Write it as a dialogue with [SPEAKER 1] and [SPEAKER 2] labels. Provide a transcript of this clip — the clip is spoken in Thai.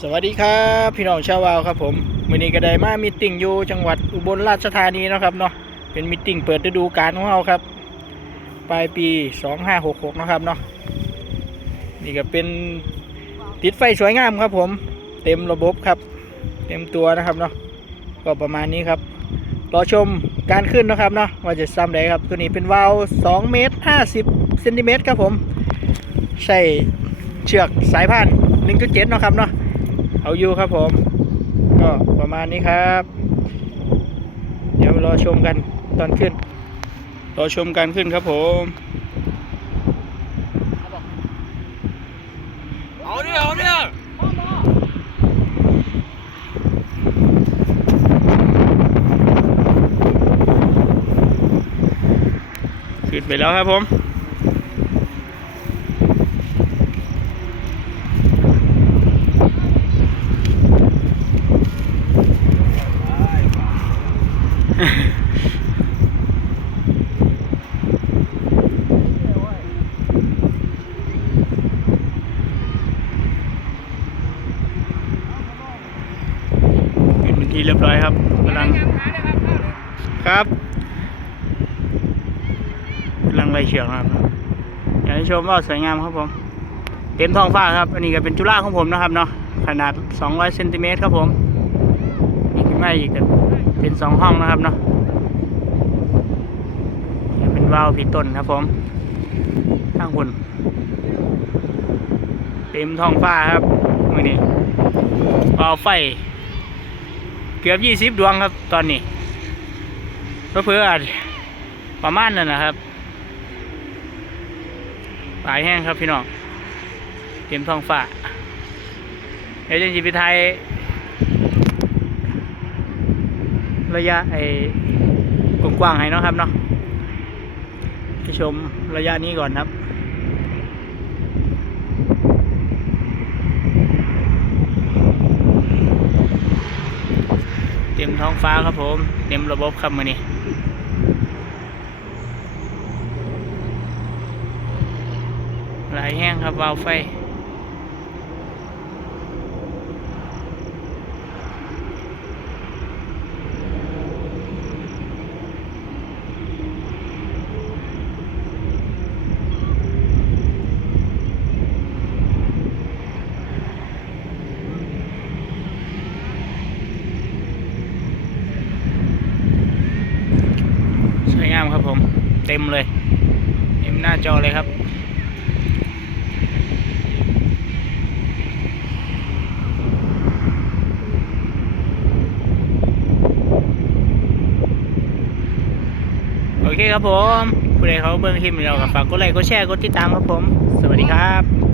[SPEAKER 1] สวัสดีครับพี่น้องชาววาวครับผมวันนี้ก็ได้มามีตติ้งอยู่จังหวัดอุบลราชธานีนะครับเนาะเป็นมีตติ้งเปิดฤดูกาลของเราครับปลายปี 2566นะครับเนาะนี่ก็เป็นติดไฟสวยงามครับผม เต็มระบบครับ เต็มตัวนะครับเนาะก็ประมาณนี้ครับรอชมการขึ้นนะครับเนาะว่าจะซ้ำใดครับตัวนี้เป็นวาล์ว2เมตร50เซนติเมตรครับผม ใช้เชือกสายพาน1.7เนาะครับเนาะ เอาอยู่ครับผม ก็ประมาณนี้ครับ เดี๋ยวรอชมกันตอนขึ้น รอชมการขึ้นครับผม
[SPEAKER 2] เอาเนี่ยเอาเนี่ย
[SPEAKER 1] ขึ้นไปแล้วครับผม ที่เรียบร้อยครับกำลังครับกำลังไล่เชือกครับอยากให้ชมว่าสวยงามครับผม เต็มท้องฟ้าครับ อันนี้ก็เป็นจุฬาของผมนะครับเนาะขนาด 200เซนติเมตรครับผมนี่ขึ้นมาอีกเป็นสองห้องนะครับเนาะเป็นวาวผีต้นครับผมข้างบนเต็มท้องฟ้าครับมือนี้วาวไฟ เกือบยี่สิบดวงครับตอนนี้เพื่ออาจประมาณนั้นนะครับปลายแห้งครับพี่น้องเต็มท้องฟ้าเดี๋ยวจะจีไปไทยระยะไอ้กว้างๆให้เนาะครับเนาะไปชมระยะนี้ก่อนครับ ต็มท้องฟ้าครับผม เต็มระบบครับมือนี้หลายแห้งครับวาล์วไฟามครับผม เต็มเลยเต็มหน้าจอเลยครับ โอเคครับผมผู้ใดเขาเบิ่งคลิปเราก็ฝากกดไลค์กดแชร์กดติดตามครับผม สวัสดีครับ